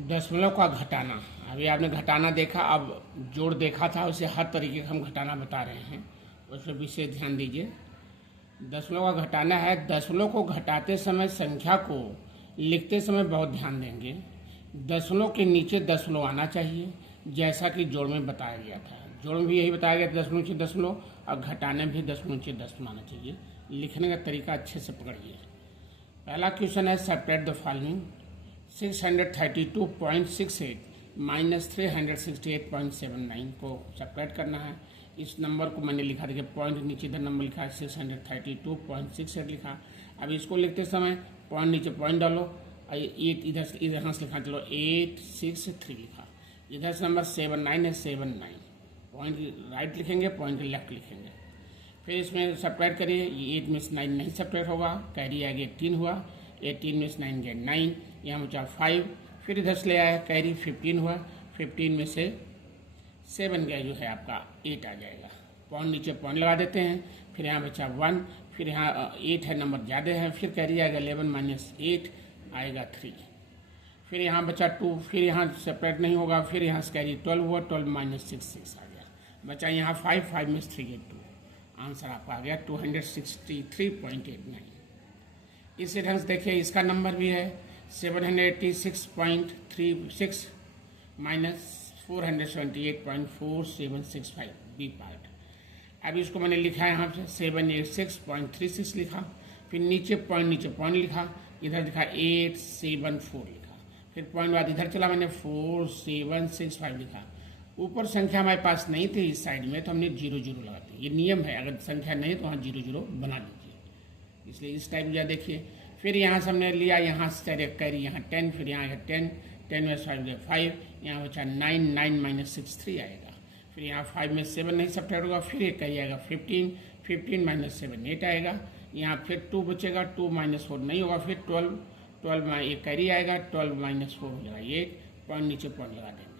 दशमलव का घटाना। अभी आपने घटाना देखा, अब जोड़ देखा था, उसे हर तरीके का हम घटाना बता रहे हैं, उस पर विशेष ध्यान दीजिए। दशमलव का घटाना है। दशमलव को घटाते समय संख्या को लिखते समय बहुत ध्यान देंगे। दशमलव के नीचे दशमलव आना चाहिए, जैसा कि जोड़ में बताया गया था। जोड़ में भी यही बताया गया था, दशमलव नीचे दशमलव, और घटाने में भी दशमलव नीचे दशमलव आना चाहिए। लिखने का तरीका अच्छे से पकड़िए। पहला क्वेश्चन है, सेपरेट द फॉलोइंग। 632.68 माइनस 368.79 को सेपरेट करना है। इस नंबर को मैंने लिखा, देखिए पॉइंट नीचे इधर नंबर लिखा है, 632.68 लिखा। अब इसको लिखते समय पॉइंट नीचे पॉइंट डालो, 8 इधर से यहाँ से लिखा, चलो 863 लिखा। इधर से नंबर 79 है, 79 पॉइंट राइट लिखेंगे, पॉइंट लेफ्ट लिखेंगे। फिर इसमें सेपरेट करिए, 8 में से 9 नहीं सेपरेट होगा, कैरी आगे 18 हुआ, 18 में से 9 गए 9, यहाँ बचा 5। फिर इधर से ले आया कैरी, 15 हुआ, 15 में से 7 गया जो है आपका 8 आ जाएगा। पॉइंट नीचे पॉइंट लगा देते हैं। फिर यहाँ बचा 1, फिर यहाँ 8 है, नंबर ज़्यादा है, फिर कैरी आएगा 11 माइनस 8 आएगा 3। फिर यहाँ बचा 2, फिर यहाँ सेपरेट नहीं होगा, फिर यहाँ से कैरी 12 हुआ, 12 माइनस 6 आ गया। बचा यहाँ 5, 5 में से 3 गए 2। आंसर आपका आ गया 263.89। इसी ढंग से देखिए, इसका नंबर भी है 786.36 माइनस 478.4765 बी पार्ट। अब इसको मैंने लिखा है यहाँ पे 786.36 लिखा, फिर नीचे पॉइंट लिखा, इधर लिखा 874 लिखा, फिर पॉइंट बाद इधर चला, मैंने 4765 लिखा। ऊपर संख्या हमारे पास नहीं थी इस साइड में, तो हमने 0 लगा दी। ये नियम है, अगर संख्या नहीं तो वहाँ 0 बना लीजिए, इसलिए इस टाइप या देखिए। फिर यहाँ से हमने लिया, यहाँ से डायरेक्ट कैरी, यहाँ 10, फिर यहाँ 10, 10 में 5, यहाँ बचा 9, 9 माइनस 6 3 आएगा। फिर यहाँ 5 में 7 नहीं सब्ट्रैक्ट होगा, फिर एक कैरी आएगा 15, 15 माइनस 7 8 आएगा। यहाँ फिर 2 बचेगा, 2 माइनस 4 नहीं होगा, फिर 12, 12 में एक कैरी आएगा, 12 माइनस 4 हो जाएगा 8, पॉइंट नीचे पॉइंट लगा देंगे।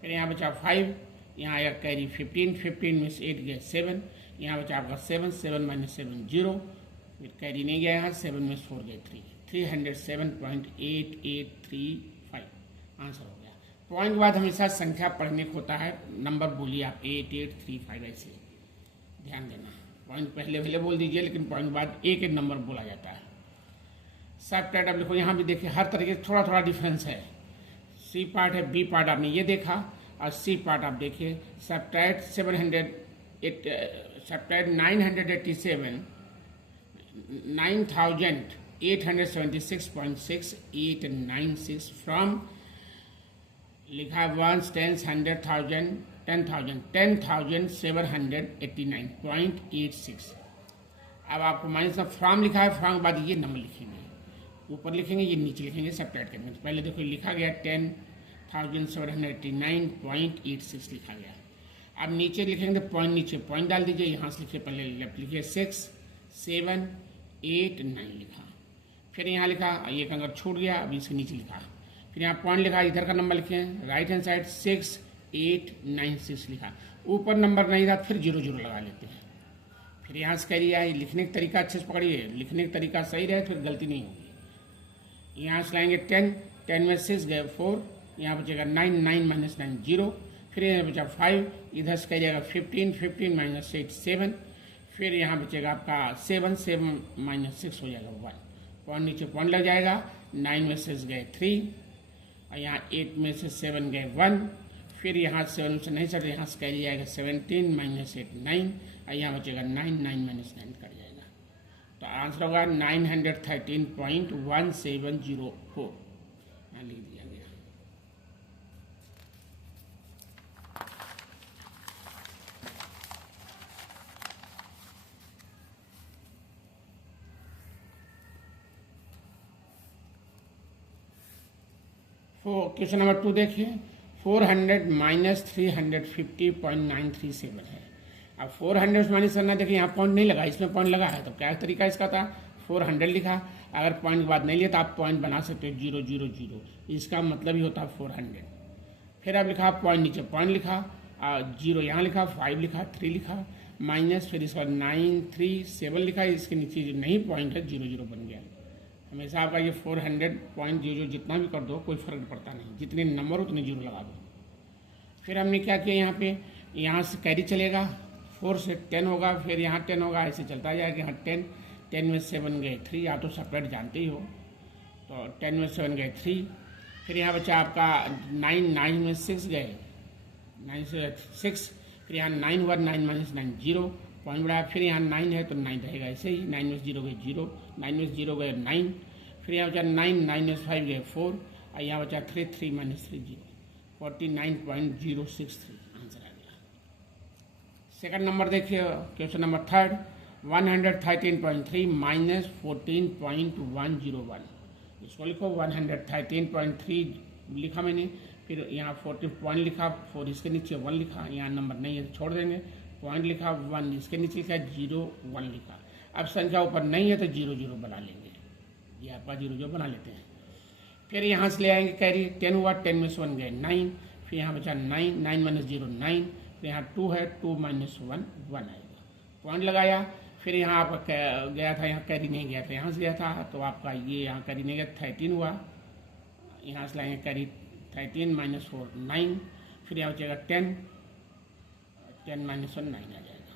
फिर यहाँ बचा 5, यहाँ आएगा कैरी 15, 15 में से 8 गया 7, यहाँ बचा आपका 7, 7 माइनस 7 0, फिर कैरी नहीं गया यहाँ, 7 में 4 गए 3, 307.8835 आंसर हो गया। पॉइंट के बाद हमेशा संख्या पढ़ने को होता है, नंबर बोलिए आप 8835, ऐसे ध्यान देना। पॉइंट पहले बोल दीजिए, लेकिन पॉइंट के बाद एक नंबर बोला जाता है। सब टाइट आप लिखो, यहाँ भी देखिए हर तरीके से थोड़ा डिफरेंस है। सी पार्ट है, बी पार्ट आपने ये देखा, और सी पार्ट आप देखिए। सब्ट्रैक्ट 987 9,876.6896 फ्रॉम, लिखा है 1 10 100,000 10,000 10,789.86। अब आपको माइनस में फ्रॉम लिखा है, फ्रॉम के बाद ये नंबर लिखेंगे, ऊपर लिखेंगे, ये नीचे लिखेंगे सब्ट्रैक्ट करने। पहले देखो लिखा गया 10,789.86 लिखा गया। अब नीचे लिखेंगे तो पॉइंट नीचे पॉइंट डाल दीजिए, यहाँ से लिखिए, पहले लेफ्ट लिखिए 6 7 8 9 लिखा, फिर यहाँ लिखा, ये अगर छूट गया, अब इसके नीचे लिखा, फिर यहाँ पॉइंट लिखा, इधर का नंबर लिखे, राइट हैंड साइड 6896 लिखा, ऊपर नंबर नहीं था, फिर 0 लगा लेते हैं। फिर यहाँ से करिए, लिखने का तरीका अच्छे से पकड़िए, लिखने का तरीका सही रहे फिर गलती नहीं होगी। यहाँ से लाएंगे 10, 10 में 6 गए 4, यहाँ बचेगा 9, 9 माइनस 9 0, फिर यहाँ बचा 5, इधर से करिएगा 15, 15 माइनस 8 7, फिर यहाँ बचेगा आपका 7, 7 माइनस 6 हो जाएगा 1, पॉइंट नीचे पॉइंट लग जाएगा। 9 में से गए 3, और यहाँ 8 में से 7 गए 1, फिर यहाँ 7 से नहीं सर, यहाँ से कैरी जाएगा 17 माइनस 8 9, और यहाँ बचेगा 9, 9 माइनस 9 कट जाएगा। तो आंसर होगा 913.1704, यहाँ लिख दिया गया। क्वेश्चन नंबर 2 देखिए, 400 माइनस 350.937 है। अब 400 माइनस करना, देखिए यहाँ पॉइंट नहीं लगा, इसमें पॉइंट लगा है, तो क्या तरीका इसका था, 400 लिखा, अगर पॉइंट के बाद नहीं लिया तो आप पॉइंट बना सकते हो 0 0 0, इसका मतलब ही होता है 400। फिर अब लिखा पॉइंट नीचे पॉइंट लिखा, 0 यहाँ लिखा, 5 लिखा, 3 लिखा, माइनस, फिर इसके बाद 9 3 7 लिखा, इसके नीचे जो नहीं पॉइंट है 0 0 बन गया, हमेशा आपका ये 400.00 जितना भी कर दो कोई फ़र्क पड़ता नहीं, जितने नंबर उतने जीरो लगा दो। फिर हमने क्या किया, यहाँ पे यहाँ से कैरी चलेगा, 4 से 10 होगा, फिर यहाँ 10 होगा, ऐसे चलता जाएगा। यहाँ 10 में 7 गए 3, आप तो सेपरेट जानते ही हो, तो 10 में 7 गए 3। फिर यहाँ बचा आपका 9 में 6 गए, 9 से 6। फिर यहाँ 9 हुआ, 9 माइनस 9 0 पॉइंट बढ़ाया। फिर यहाँ 9 है तो 9 रहेगा ऐसे ही, 9 में 0 गए 0, 9 में 0 गए 9। फिर यहाँ बचा 9 में 5 गए 4, और यहाँ बचा 3 माइनस 3 0, 49.063 आंसर आ गया। सेकंड नंबर देखिए, क्वेश्चन नंबर थर्ड, 113.3 माइनस 14.101। इसको लिखो 113.3 लिखा मैंने, फिर यहाँ 40 पॉइंट लिखा, 4 इसके नीचे 1 लिखा, यहाँ नंबर नहीं है तो छोड़ देंगे, पॉइंट लिखा, 1 इसके नीचे लिखा, 0 1 लिखा। अब संख्या ऊपर नहीं है तो 0 0 बना लेंगे, ये आपका 0 0 बना लेते हैं। फिर यहाँ से ले आएंगे कैरी, 10 हुआ, 10 में से 1 गए 9, फिर यहाँ बचा 9 माइनस 0 9, फिर यहाँ 2 है, 2 माइनस 1 1 आएगा, पॉइंट लगाया। फिर यहाँ आपका गया था, यहाँ कैरी नहीं गया था, यहाँ से गया था तो आपका ये यहाँ कैरी नहीं गया, 13 हुआ, यहाँ से लाएंगे कैरी 13 माइनस 4 9, फिर यहाँ बचेगा 10 माइनस 1 9 आ जाएगा,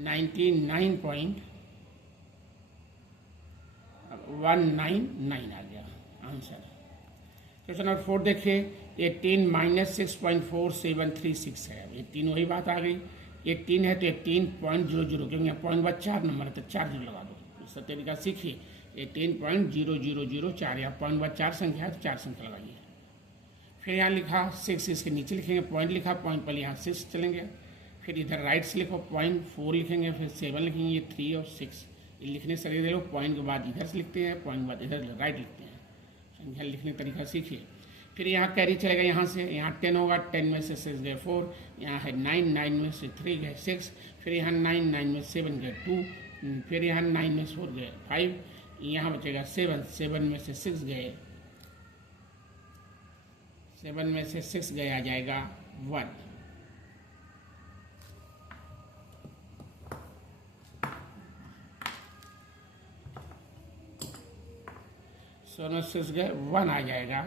99.199 आ गया आंसर। क्वेश्चन नंबर 4 देखिए, 18 माइनस 6.4736 है। 18 वही बात आ गई, 18 है तो 18.00, क्योंकि यहाँ पॉइंट बाद 4 नंबर है तो 4 जीरो लगा दो। इस तरीका सीखिए, 18.0004, यहाँ पॉइंट बाद 4 संख्या है तो 4 संख्या लगाइए। फिर यहाँ लिखा 6, इसके नीचे लिखेंगे, पॉइंट लिखा, पॉइंट पर यहाँ 6 चलेंगे, फिर इधर राइट से लिखो, पॉइंट 4 लिखेंगे, फिर 7 लिखेंगे, ये 3 और 6 ये लिखने से देखो, पॉइंट के बाद इधर से लिखते हैं, पॉइंट के बाद इधर राइट लिखते हैं, संख्या लिखने का तरीका सीखिए। फिर यहाँ कैरी चलेगा, यहाँ से यहाँ 10 होगा, 10 में से 6 गए 4, यहाँ है 9 में से 3 गए 6, फिर यहाँ 9 में 7 गए 2, फिर यहाँ 9 में 4 गए 5, यहाँ बचेगा 7 में से 6 गए, 7 में से 6 गए आ जाएगा 1। सोलह 6 गए 1 आ जाएगा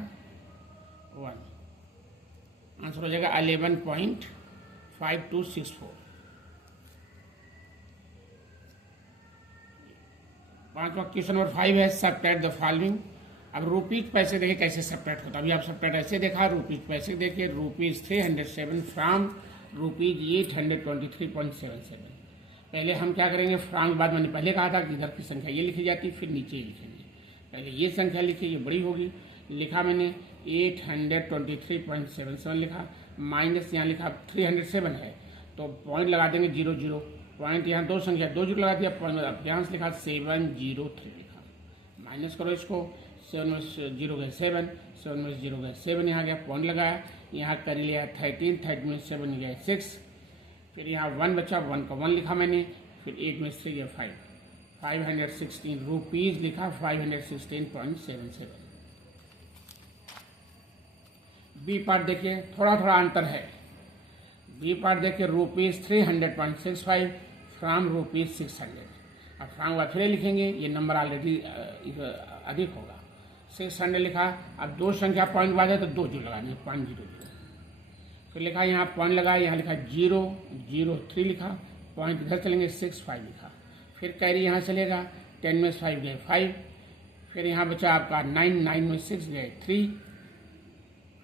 1, आंसर हो जाएगा 11.5264। पांचवा क्वेश्चन नंबर 5 है, सब्ट्रैक्ट द फॉलोइंग। अब रुपीज पैसे देखिए कैसे सब्ट्रैक्ट होता है। अभी आप सब्ट्रैक्ट ऐसे देखा, रुपीज पैसे देखिए, रुपीज 307 फ्रॉम रुपीज 823.77। पहले हम क्या करेंगे, फ्रॉम के बाद मैंने पहले कहा था कि इधर की संख्या ये लिखी जाती, फिर नीचे ही लिखेंगे। पहले ये संख्या लिखी, ये बड़ी होगी, लिखा मैंने 823.77 लिखा, माइनस यहाँ लिखा 307 है तो पॉइंट लगा देंगे 0 0, पॉइंट यहाँ 2 संख्या 2 जीरो लगा दिया, पॉइंट यहाँ से लिखा 703 लिखा, माइनस करो इसको, 7 में 0 गए 7, 7 में 0 गए 7, यहाँ गया पॉइंट लगाया, यहाँ कर लिया 13 में 7 गए 6, फिर यहाँ 1 बचा, 1 का 1 लिखा मैंने, फिर 8 में 3 गए 5, 516 रुपीज़ लिखा, 516.77। बी पार्ट देखिए, थोड़ा थोड़ा अंतर है। बी पार्ट देखिए, रुपीज़ 300.65 फ्राम रुपीज़ 600। अब फ्राम का फिर लिखेंगे, ये नंबर ऑलरेडी अधिक होगा, 600 लिखा। अब 2 संख्या पॉइंट बाद है तो 2 जीरो लगा देंगे, 0.00। फिर लिखा, यहाँ पॉइंट लगा, यहाँ लिखा 003 लिखा, पॉइंट इधर चलेंगे 65 लिखा, फिर कैरी यहाँ चलेगा, 10 में 5 गए 5, फिर यहाँ बचा आपका 9 में 6 गए 3,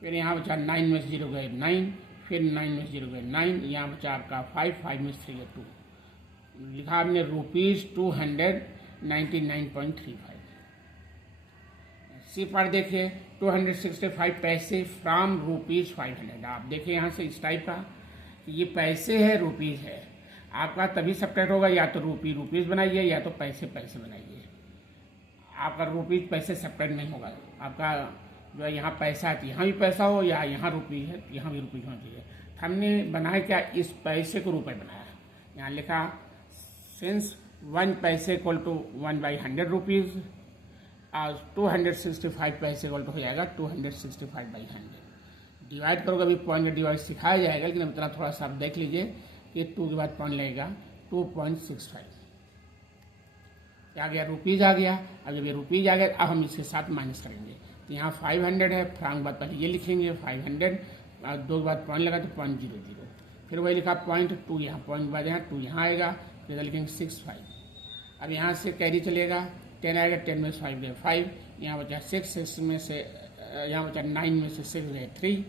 फिर यहाँ बचा 9 में 0 गए 9, फिर 9 में 0 गए 9, यहाँ बचा आपका 5 में 3 गए 2, लिखा आपने रुपीज़ 299.35। सी पार्ट देखिए, 265 पैसे फ्रॉम रुपीज़ 500। आप देखिए यहाँ से इस टाइप का, ये पैसे है रुपीज़ है, आपका तभी सब्ट्रैक्ट होगा, या तो रुपीज़ बनाइए या तो पैसे बनाइए। आपका रुपीज़ पैसे सब्ट्रैक्ट नहीं होगा, आपका जो है यहाँ पैसा है, यहाँ भी पैसा हो या यहाँ रुपीज़ है, यहाँ भी रुपीज़ होना चाहिए। हमने बनाया क्या, इस पैसे को रुपये बनाया, यहाँ लिखा सिंस 1 पैसे इक्वल टू 1/100 रुपीज़, और 265 पैसे इक्वल टू हो जाएगा 265/100। डिवाइड करोगे, अभी पॉइंट डिवाइड सिखाया जाएगा, लेकिन इतना थोड़ा सा आप देख लीजिए कि 2 के बाद पॉइंट लगेगा 2.65। आ गया रुपीज़ आ गया। अब जब ये रुपीज़ आ गया अब हम इसके साथ माइनस करेंगे। तो यहाँ 500 है, फ्रांक बाद पहले ये लिखेंगे 500, दो के बाद पॉइंट लगा तो 0.00, फिर वही लिखा 0.2 यहाँ, पॉइंट बाद यहाँ 2 यहाँ आएगा, फिर लिखेंगे 65। अब यहाँ से कैरी चलेगा, 10 आएगा, 10 में से 5 गए 5, यहाँ बचा 6 में से यहाँ बचा 9 में से 6 गए 3,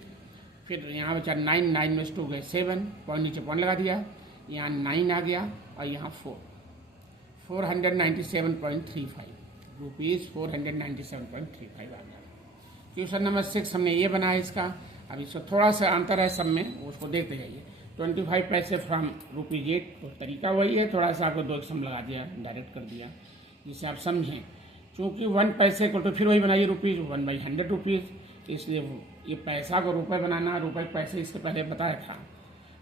फिर यहाँ बचा 9 में से 2 गए 7, पॉइंट नीचे पॉइंट लगा दिया, यहाँ 9 आ गया और यहाँ 497.35 रुपीज़ 497.35 आ गया। क्वेश्चन नंबर 6 हमने ये बनाया इसका। अब इसको थोड़ा सा अंतर है सब में, उसको देखते जाइए। 25 पैसे फ्रॉम ₹8, तो तरीका वही है, थोड़ा सा आपको 2 सम लगा दिया, डायरेक्ट कर दिया जिससे आप समझें। चूँकि 1 पैसे को तो फिर वही बनाइए रुपीज़ 1/100 रुपीज़, इसलिए ये पैसा को रुपये बनाना, रुपये पैसे इससे पहले बताया था।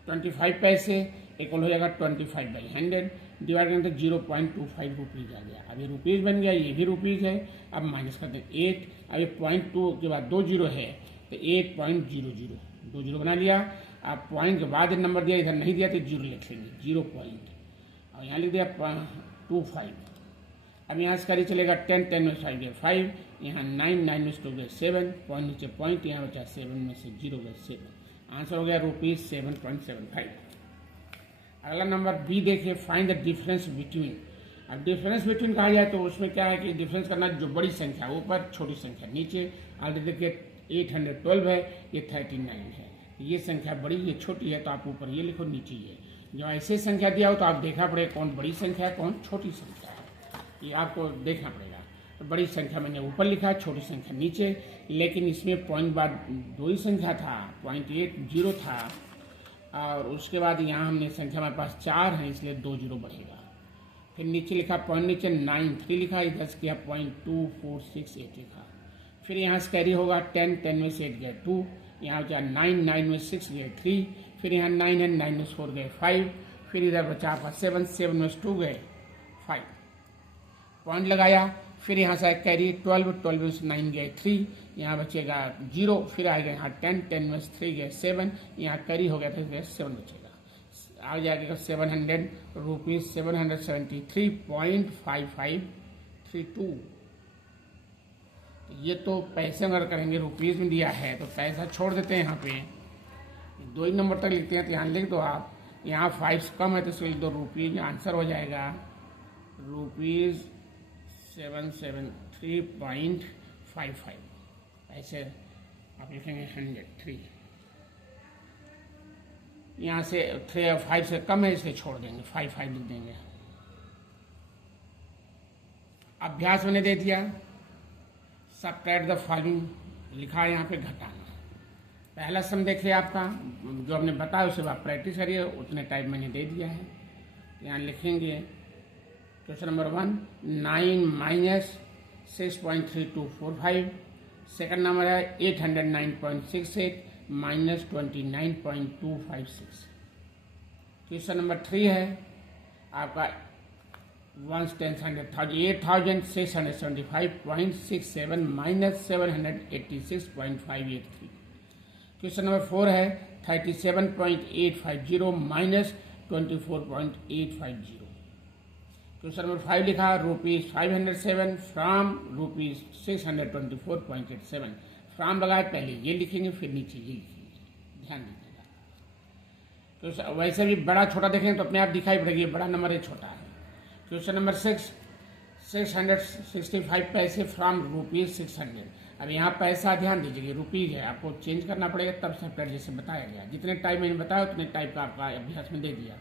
25 पैसे इक्वल हो जाएगा 25/100, डिवाइड करेंगे तो 0.25 रुपीज़ आ गया। अब ये रुपीज़ बन गया, ये भी रुपीज़ है। अब माइनस करते हैं 8, अब ये 0.2 के बाद 2 जीरो है तो 8.00, 2 जीरो बना लिया। अब पॉइंट के बाद नंबर दिया, इधर नहीं दिया तो 0 लिख लेंगे, 0 पॉइंट, और यहाँ लिख दिया 25। अब यहाँ से करी चलेगा 10 में से 5 गए 5, यहाँ 9 में से 2 गए 7, पॉइंट नीचे पॉइंट, यहाँ बचा 7 में से 0 गए 7, आंसर हो गया ₹7.75। अगला नंबर बी देखिए, फाइंड द डिफरेंस बिटवीन। अब डिफरेंस बिटवीन कहा जाए तो उसमें क्या है कि डिफरेंस करना, जो बड़ी संख्या ऊपर, छोटी संख्या नीचे। ऑलरेडी देखिए 812 है, ये 39 है, ये संख्या बड़ी, ये छोटी है, तो आप ऊपर ये लिखो, नीचे ये। जो ऐसे संख्या दिया हो तो आप देखना पड़ेगा कौन बड़ी संख्या है, कौन छोटी संख्या है, ये आपको देखना पड़ेगा। तो बड़ी संख्या मैंने ऊपर लिखा है, छोटी संख्या नीचे, लेकिन इसमें पॉइंट बाद 2 ही संख्या था, 0.80 था, और उसके बाद यहाँ हमने संख्या हमारे पास 4 है, इसलिए 2 जीरो बढ़ेगा। फिर नीचे लिखा पॉइंट नीचे 93 लिखा, इधर से किया 0.2468 लिखा। फिर यहाँ से कैरी होगा 10 में से 8 गए 2, यहाँ बचा 9 में 6 गए 3, फिर यहाँ 9 है, 9 में से 4 गए 5, फिर इधर बचा आपका 7 में से 2 गए 5, पॉइंट लगाया। फिर यहाँ से कैरी 12 में से 9 गए 3, यहाँ बचेगा 0, फिर आएगा यहाँ 10 में से 3 गए 7, यहाँ कैरी हो गया था 7 बचेगा, आ जाएगा 700 रुपीज़ 773.5532। ये तो पैसे अगर करेंगे रुपीज़ में दिया है तो पैसा छोड़ देते हैं, यहाँ पे 2 ही नंबर तक लिखते हैं, तो यहाँ लिख दो आप, यहाँ 5 कम है तो इसको लिख दो रुपीज़, आंसर हो जाएगा ₹773.55। ऐसे आप लिखेंगे 103, यहाँ से 5 से कम है इसलिए छोड़ देंगे, 5 लिख देंगे। अभ्यास मैंने दे दिया, सबट्रैक्ट द फॉलोइंग लिखा है यहाँ पे, घटाना। पहला सम देखिए आपका, जो हमने बताया उसे आप प्रैक्टिस करिए, उतने टाइप मैंने दे दिया है। यहाँ लिखेंगे question number 1, 9 minus 6.3245, second number है 809.68 माइनस 29.256। क्वेश्चन नंबर 3 है आपका 8,675.67 माइनस 786.583। क्वेश्चन नंबर 4 है 37.850 माइनस 24.850। क्वेश्चन नंबर 5 लिखा ₹507 फ्रॉम ₹624.87। फ्रॉम लगाए पहले ये लिखेंगे, फिर नीचे ये लिखेंगे, ध्यान दीजिएगा। तो वैसे भी बड़ा छोटा देखेंगे तो अपने आप दिखाई पड़ेगी, बड़ा नंबर है छोटा है। क्वेश्चन नंबर 6, 665 पैसे फ्रॉम ₹600। अब यहाँ पैसा ध्यान दीजिएगा, रुपीज़ है, आपको चेंज करना पड़ेगा तब सेपरेट जैसे बताया गया। जितने टाइप मैंने बताया उतने टाइप का आपका अभ्यास में दे दिया।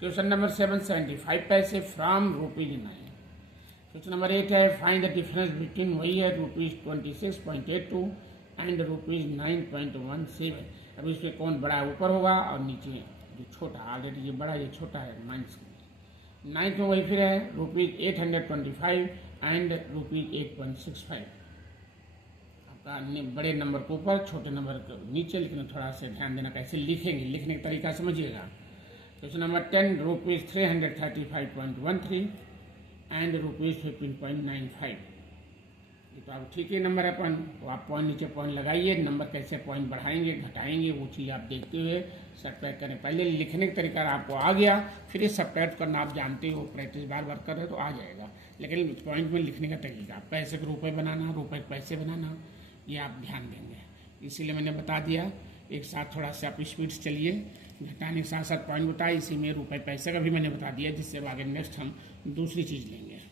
क्वेश्चन नंबर 7, 75 पैसे फ्रॉम ₹9। क्वेश्चन नंबर 8 है फाइंड द डिफरेंस बिटवीन, वही है ₹26.82 एंड ₹9.17। अब इसमें कौन बड़ा है ऊपर होगा और नीचे जो छोटा, ऑलरेडी ये बड़ा ये छोटा है, माइनस 9 में वही फिर है ₹825 एंड ₹8.65। आपका बड़े नंबर के ऊपर, छोटे नंबर के नीचे, लेकिन थोड़ा सा ध्यान देना कैसे लिखेंगे, लिखने का तरीका समझिएगा। Question number 10 ₹335.13 and ₹15.95। ये तो आप ठीक है नंबर है अपन, तो आप पॉइंट नीचे पॉइंट लगाइए, नंबर कैसे पॉइंट बढ़ाएंगे घटाएंगे वो चीज़ आप देखते हुए सब्ट्रैक्ट करें। पहले लिखने का तरीका आपको आ गया, फिर ये सब्ट्रैक्ट करना आप जानते हो, प्रैक्टिस बार बार कर रहे हो तो आ जाएगा। लेकिन पॉइंट में लिखने का तरीका, पैसे को रुपए बनाना, रुपए को पैसे बनाना, ये आप ध्यान देंगे। इसीलिए मैंने बता दिया, एक साथ थोड़ा सा आप स्पीड से चलिए, घटाने के साथ साथ पॉइंट बताए, इसी में रुपए पैसे का भी मैंने बता दिया, जिससे अब आगे नेक्स्ट हम दूसरी चीज़ लेंगे।